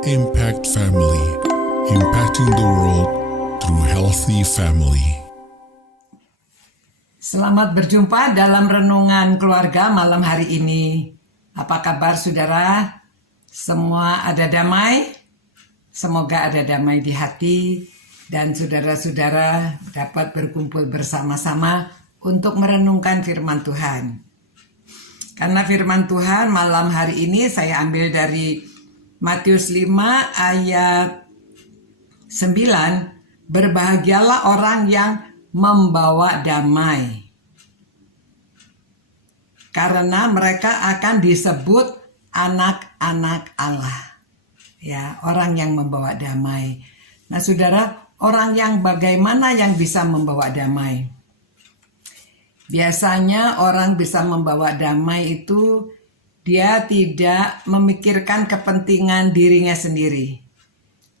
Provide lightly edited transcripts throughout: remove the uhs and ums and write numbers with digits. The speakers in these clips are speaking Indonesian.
Impact Family, impacting the world through healthy family. Selamat berjumpa dalam renungan keluarga malam hari ini. Apa kabar saudara? Semua ada damai? Semoga ada damai di hati dan saudara-saudara dapat berkumpul bersama-sama untuk merenungkan firman Tuhan. Karena firman Tuhan malam hari ini saya ambil dari Matius 5 ayat 9, berbahagialah orang yang membawa damai, karena mereka akan disebut anak-anak Allah. Ya, orang yang membawa damai. Nah, saudara, orang yang bagaimana yang bisa membawa damai? Biasanya orang bisa membawa damai itu dia tidak memikirkan kepentingan dirinya sendiri.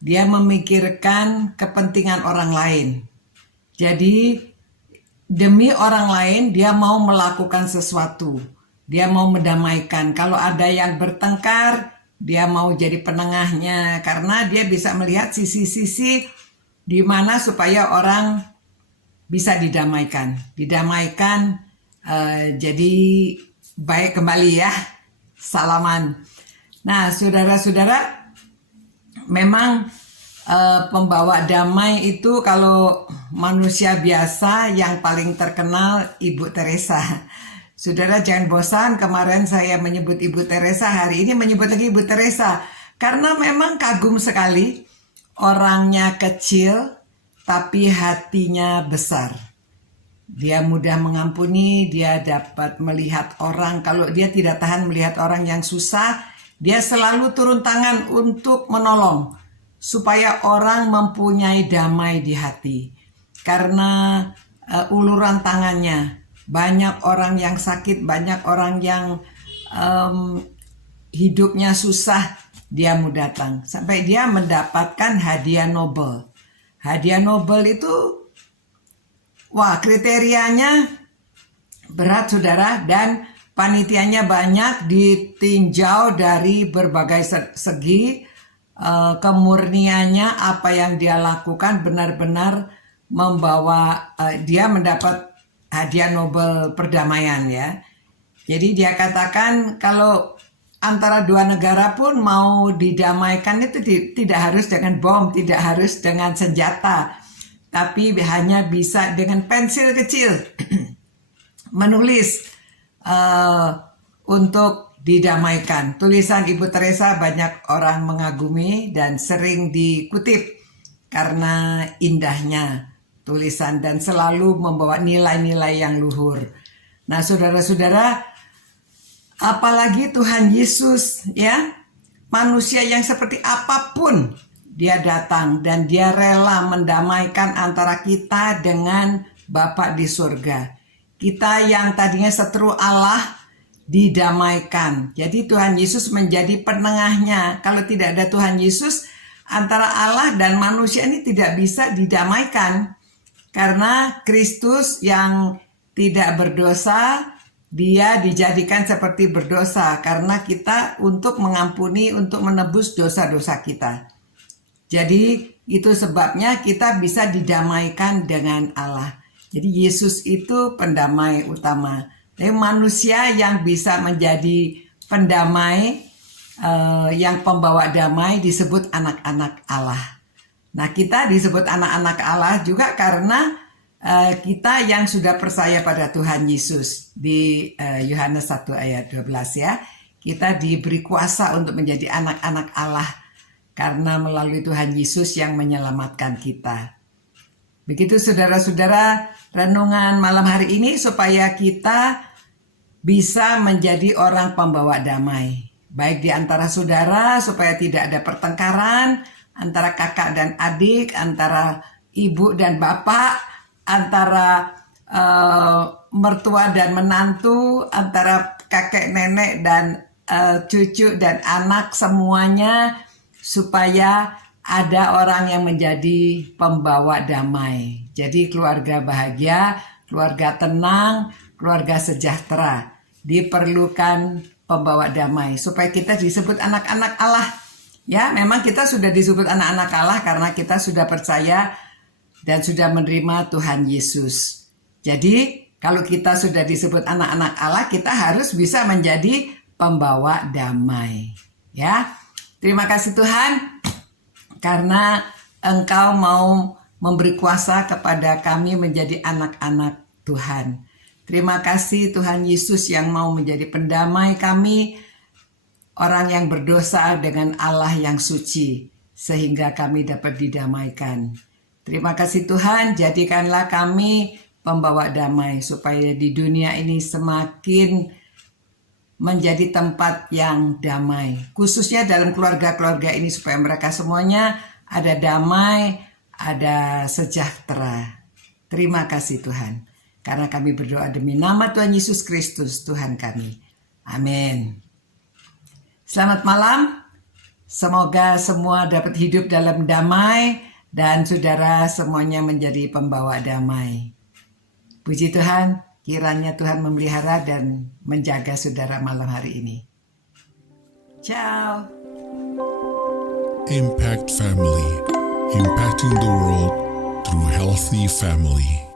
Dia memikirkan kepentingan orang lain. Jadi demi orang lain dia mau melakukan sesuatu. Dia mau mendamaikan. Kalau ada yang bertengkar, dia mau jadi penengahnya. Karena dia bisa melihat sisi-sisi di mana supaya orang bisa didamaikan. Didamaikan jadi baik kembali ya. Salaman. Nah, saudara-saudara, memang pembawa damai itu kalau manusia biasa yang paling terkenal Ibu Teresa. Saudara jangan bosan, kemarin saya menyebut Ibu Teresa, hari ini menyebut lagi Ibu Teresa. Karena memang kagum sekali, orangnya kecil tapi hatinya besar. Dia mudah mengampuni, dia dapat melihat orang. Kalau dia tidak tahan melihat orang yang susah, dia selalu turun tangan untuk menolong. Supaya orang mempunyai damai di hati. Karena uluran tangannya, banyak orang yang sakit, banyak orang yang hidupnya susah, dia mau datang. Sampai dia mendapatkan hadiah Nobel. Hadiah Nobel itu wah, kriterianya berat saudara, dan panitianya banyak, ditinjau dari berbagai segi. Kemurniannya, apa yang dia lakukan benar-benar membawa dia mendapat hadiah Nobel perdamaian ya. Jadi dia katakan kalau antara dua negara pun mau didamaikan itu tidak harus dengan bom, tidak harus dengan senjata. Tapi hanya bisa dengan pensil kecil menulis untuk didamaikan. Tulisan Ibu Teresa banyak orang mengagumi dan sering dikutip karena indahnya tulisan dan selalu membawa nilai-nilai yang luhur. Nah, saudara-saudara, apalagi Tuhan Yesus ya, manusia yang seperti apapun dia datang dan dia rela mendamaikan antara kita dengan Bapa di surga. Kita yang tadinya seteru Allah didamaikan. Jadi Tuhan Yesus menjadi penengahnya. Kalau tidak ada Tuhan Yesus, antara Allah dan manusia ini tidak bisa didamaikan. Karena Kristus yang tidak berdosa, dia dijadikan seperti berdosa. Karena kita untuk mengampuni, untuk menebus dosa-dosa kita. Jadi itu sebabnya kita bisa didamaikan dengan Allah. Jadi Yesus itu pendamai utama. Tapi manusia yang bisa menjadi pendamai, yang pembawa damai disebut anak-anak Allah. Nah, kita disebut anak-anak Allah juga karena kita yang sudah percaya pada Tuhan Yesus. Di Yohanes 1 ayat 12 ya. Kita diberi kuasa untuk menjadi anak-anak Allah. Karena melalui Tuhan Yesus yang menyelamatkan kita. Begitu saudara-saudara, renungan malam hari ini supaya kita bisa menjadi orang pembawa damai. Baik di antara saudara supaya tidak ada pertengkaran antara kakak dan adik, antara ibu dan bapak, antara mertua dan menantu, antara kakek nenek dan cucu dan anak, semuanya supaya ada orang yang menjadi pembawa damai. Jadi keluarga bahagia, keluarga tenang, keluarga sejahtera. Diperlukan pembawa damai supaya kita disebut anak-anak Allah Ya, memang kita sudah disebut anak-anak Allah karena kita sudah percaya dan sudah menerima Tuhan Yesus. Jadi, kalau kita sudah disebut anak-anak Allah, kita harus bisa menjadi pembawa damai. Ya, terima kasih Tuhan karena Engkau mau memberi kuasa kepada kami menjadi anak-anak Tuhan. Terima kasih Tuhan Yesus yang mau menjadi pendamai kami, orang yang berdosa dengan Allah yang suci, sehingga kami dapat didamaikan. Terima kasih Tuhan, jadikanlah kami pembawa damai, supaya di dunia ini semakin menjadi tempat yang damai. Khususnya dalam keluarga-keluarga ini, supaya mereka semuanya ada damai, ada sejahtera. Terima kasih Tuhan, karena kami berdoa demi nama Tuhan Yesus Kristus, Tuhan kami. Amin. Selamat malam, semoga semua dapat hidup dalam damai dan saudara semuanya menjadi pembawa damai. Puji Tuhan, kiranya Tuhan memelihara dan menjaga saudara malam hari ini. Ciao. Impact Family, impacting the world through healthy family.